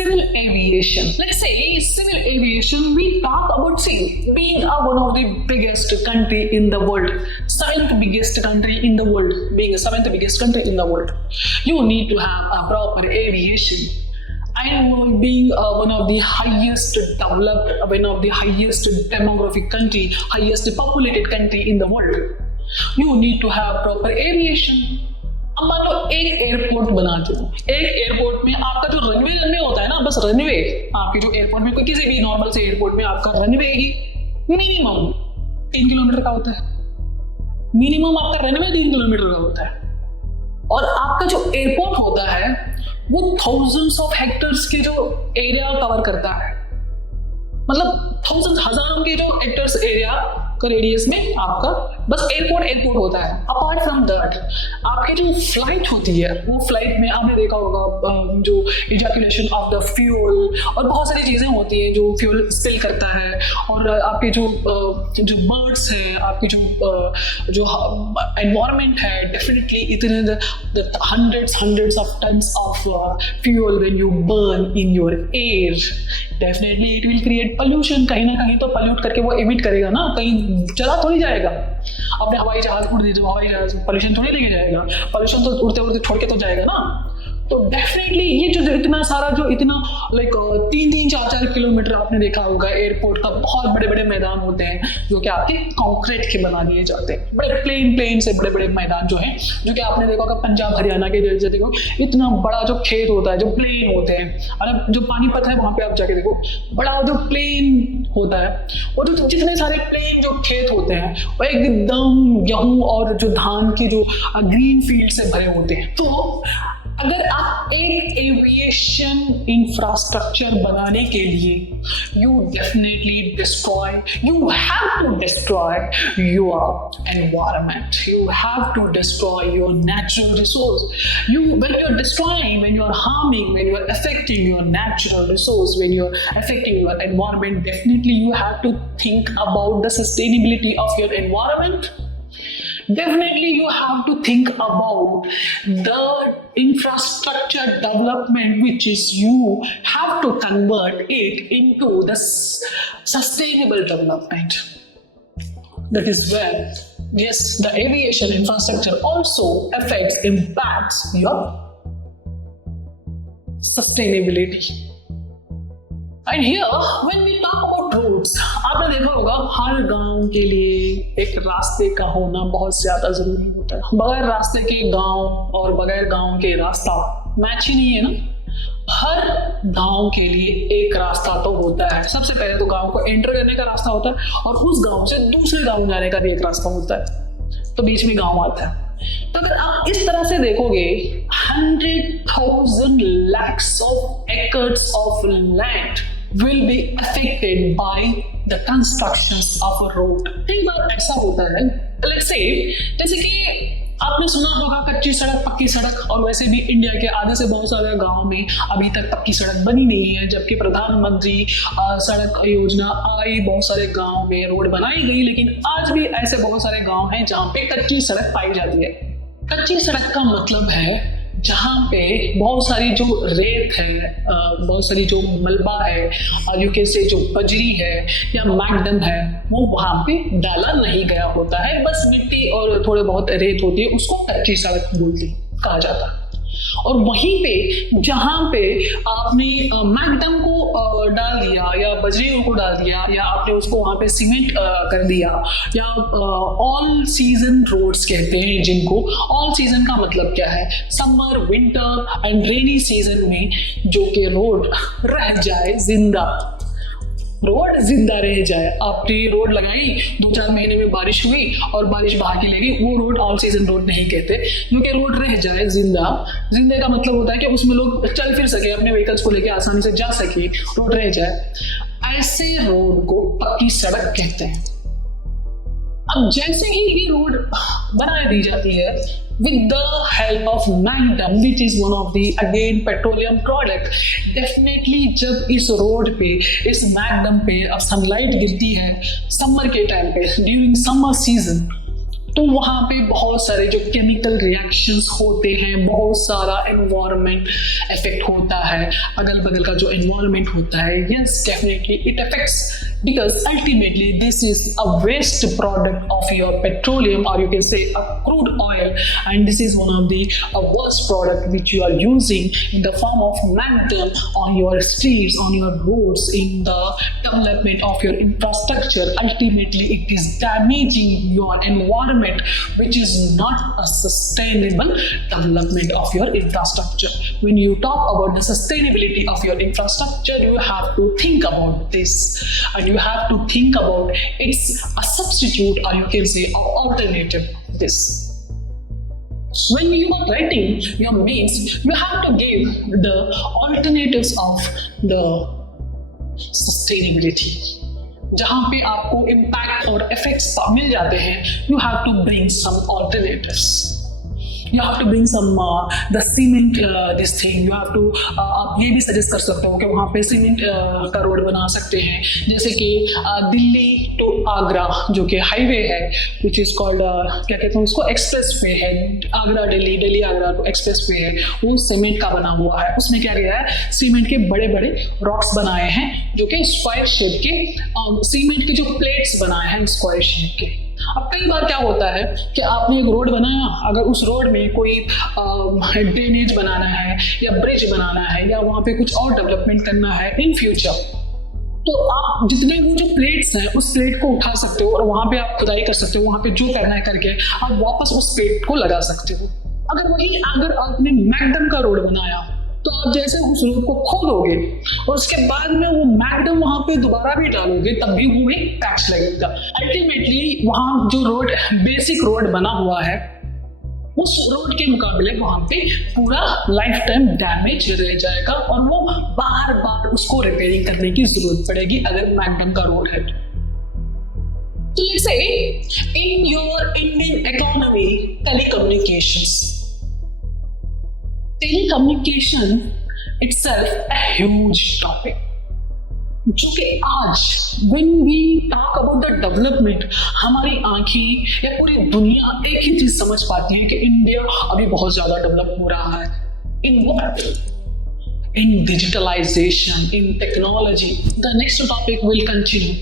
civil aviation. Let's say civil aviation, we talk about being one of the biggest country in the world, seventh biggest country in the world, being a seventh biggest country in the world, you need to have a proper aviation. And being one of the highest developed, one of the highest demographic country, highest populated country in the world, you need to have proper aviation. अब मान लो एक airport बना दो, एक airport में आपका जो runway होता है ना, बस रनवे, आपके जो एयरपोर्ट में कोई किसी भी नॉर्मल से एयरपोर्ट में आपका रनवे ही मिनिमम 3 किलोमीटर का होता है, मिनिमम आपका रनवे 3 किलोमीटर का होता है। और आपका जो एयरपोर्ट होता है वो थाउजेंड्स ऑफ हेक्टर्स के जो एरिया कवर करता है, मतलब हजारों के जो हेक्टर्स एरिया का रेडियस में आपका बस एयरपोर्ट होता है। अपार्ट फ्रॉम दैट आपकी जो फ्लाइट होती है, वो फ्लाइट में आपने देखा होगा जो इजैकुलेशन ऑफ द फ्यूल और बहुत सारी चीजें होती हैं जो फ्यूल स्पिल करता है, और आपके जो बर्ड्स हैं, आपकी जो एनवायरनमेंट है, डेफिनेटली इतने hundreds of tons of fuel when you burn in your air, definitely it will create pollution। कहीं ना कहीं तो पॉल्यूट करके वो एमिट करेगा ना, कहीं चला थोड़ी जाएगा। अपने हवाई जहाज उड़ दीजिए, हवाई जहाज पॉल्यूशन थोड़ी लेके जाएगा, पॉल्यूशन तो उड़ते उड़ते छोड़ के तो जाएगा ना। तो डेफिनेटली ये जो इतना सारा जो इतना लाइक 3-4 किलोमीटर आपने देखा होगा एयरपोर्ट का, बहुत बड़े बड़े मैदान होते हैं जो कि आपके कंक्रीट के बना दिए जाते हैं, बड़े प्लेन से बड़े बड़े मैदान जो हैं, जो कि आपने देखा होगा पंजाब हरियाणा के जैसे देखो इतना बड़ा जो खेत होता है, जो प्लेन होते हैं, और जो पानीपत है वहां पे आप जाके देखो बड़ा जो प्लेन होता है, और जो जितने सारे प्लेन जो खेत होते हैं वो एकदम गेहूं और जो धान के जो ग्रीन फील्ड से भरे होते हैं। तो अगर आप एक एविएशन इंफ्रास्ट्रक्चर बनाने के लिए you have to destroy your environment, you have to destroy your natural resource. when you are harming, when you are affecting your natural resource, when you are affecting your environment, definitely you have to think about the sustainability of your environment. Definitely you have to think about the infrastructure development, which is you have to convert it into the sustainable development. That is where, yes, the aviation infrastructure also impacts your sustainability. And here when we talk about roads, आपने देखा होगा हर गांव के लिए एक रास्ते का होना बहुत ज्यादा जरूरी होता है। बगैर रास्ते के गांव और बगैर गांव के रास्ता मैच ही नहीं है ना। हर गांव के लिए एक रास्ता तो होता है। सबसे पहले तो गांव को एंटर करने का रास्ता होता है, और उस गांव से दूसरे गांव जाने का भी एक रास्ता होता है, तो बीच में गांव आता है। तो अगर आप इस तरह से देखोगे 100,000 lakhs of acres of land will be affected by the constructions of a road। एक बार ऐसा होता है, let's say, जैसे कि आपने सुना होगा कच्ची सड़क पक्की सड़क, और वैसे भी इंडिया के आधे से बहुत सारे गांव में अभी तक पक्की सड़क बनी नहीं है, जबकि प्रधानमंत्री सड़क योजना आई, बहुत सारे गांव में रोड बनाई गई, लेकिन आज भी ऐसे बहुत सारे गांव हैं जहां पे कच्ची सड़क पाई जाती है। कच्ची सड़क का मतलब है जहाँ पे बहुत सारी जो रेत है, बहुत सारी जो मलबा है, और यूके से जो बजरी है या मैग्डम है, वो वहाँ पे डाला नहीं गया होता है, बस मिट्टी और थोड़े बहुत रेत होती है, उसको कच्ची सड़क कहा जाता है। और वहीं पे जहाँ पे आपने मैग्डम को डाल दिया या बजरी को डाल दिया, या आपने उसको वहाँ पे सीमेंट कर दिया, या ऑल सीजन रोड्स कहते हैं जिनको। ऑल सीजन का मतलब क्या है? Summer, winter and rainy season में जो कि रोड रह जाए जिंदा, रोड जिंदा रह जाए। आपने रोड लगाई, 2-4 महीने में बारिश हुई और बारिश बहा के ले गई, वो रोड ऑल सीजन रोड नहीं कहते, क्योंकि रोड रह जाए जिंदा। जिंदे का मतलब होता है कि उसमें लोग चल फिर सके, अपने व्हीकल्स को लेके आसानी से जा सके, रोड रह जाए। ऐसे रोड को पक्की सड़क कहते हैं। अब जैसे ही ये रोड बना दी जाती है with the help of macadam, which is one of the again petroleum product, definitely जब इस रोड पे, इस मैग्डम पे अब सनलाइट गिरती है समर के टाइम पे, ड्यूरिंग समर सीजन, तो वहाँ पे बहुत सारे जो केमिकल रिएक्शंस होते हैं, बहुत सारा एनवायरनमेंट इफेक्ट होता है, अगल बगल का जो एनवायरनमेंट होता है, yes definitely it affects, because ultimately this is a waste product of your petroleum, or you can say a crude oil, and this is one of the worst product which you are using in the form of macadam on your streets, on your roads, in the development of your infrastructure. Ultimately it is damaging your environment, which is not a sustainable development of your infrastructure. When you talk about the sustainability of your infrastructure, you have to think about this, and you have to think about it's a substitute, or you can say an alternative of this. When you are writing your mains, you have to give the alternatives of the sustainability. जहाँ पे आपको impact और effects मिल जाते हैं, you have to bring some alternatives. You have to bring some the cement this thing. You have to आप ये भी suggest कर सकते हो कि वहाँ पे सीमेंट का रोड बना सकते हैं, जैसे कि दिल्ली टू आगरा जो कि हाईवे है, which is called क्या कहते हैं उसको, एक्सप्रेस वे है, आगरा दिल्ली, दिल्ली आगरा एक्सप्रेस वे है, वो सीमेंट का बना हुआ है। उसमें क्या किया है, सीमेंट के बड़े बड़े रॉक्स बनाए हैं जो कि स्क्वायर शेप के, सीमेंट के जो प्लेट्स बनाए हैं स्क्वायर शेप के। अब कई बार क्या होता है कि आपने एक रोड बनाया, अगर उस रोड में कोई ड्रेनेज बनाना है या ब्रिज बनाना है या वहाँ पे कुछ और डेवलपमेंट करना है इन फ्यूचर, तो आप जितने वो जो प्लेट्स हैं उस प्लेट को उठा सकते हो और वहाँ पे आप खुदाई कर सकते हो, वहाँ पे जो करना है करके आप वापस उस प्लेट को लगा सकते हो। अगर आपने मैकडम का रोड बनाया, तो आप जैसे उस रोड को खोदोगे और उसके बाद में वो मैकडम वहां पे दोबारा भी डालोगे, तब भी वो एक पैच लगेगा। अल्टीमेटली वहां जो रोड, बेसिक रोड बना हुआ है, उस रोड के मुकाबले वहां पे पूरा लाइफ टाइम डैमेज रह जाएगा और वो बार बार उसको रिपेयरिंग करने की जरूरत पड़ेगी अगर मैकडम का रोड है। तो let's say in your Indian economy, telecommunication itself a huge topic, जो कि आज when we talk about the development, हमारी आंखें या पूरी दुनिया एक ही चीज समझ पाती है कि इंडिया अभी बहुत ज्यादा डेवलप हो रहा है। In what? In digitalization, in technology. The next topic will continue.